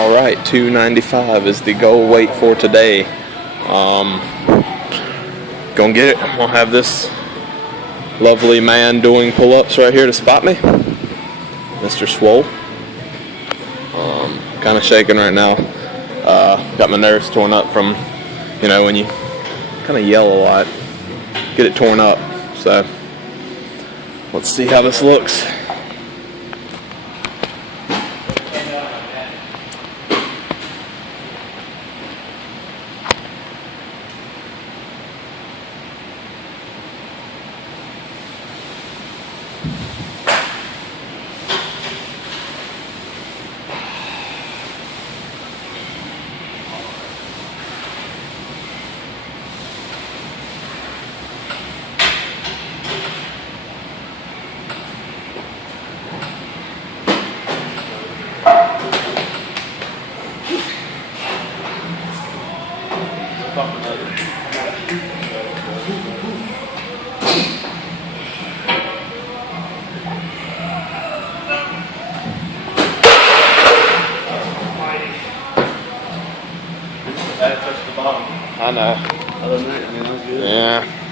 All right, 295 is the goal weight for today. Gonna get it. We'll have this lovely man doing pull-ups right here to spot me, Mr. Swole. Kind of shaking right now. Got my nerves torn up from, when you kind of yell a lot, get it torn up. So let's see how this looks. I know. Other than that, I mean, that was good. Yeah.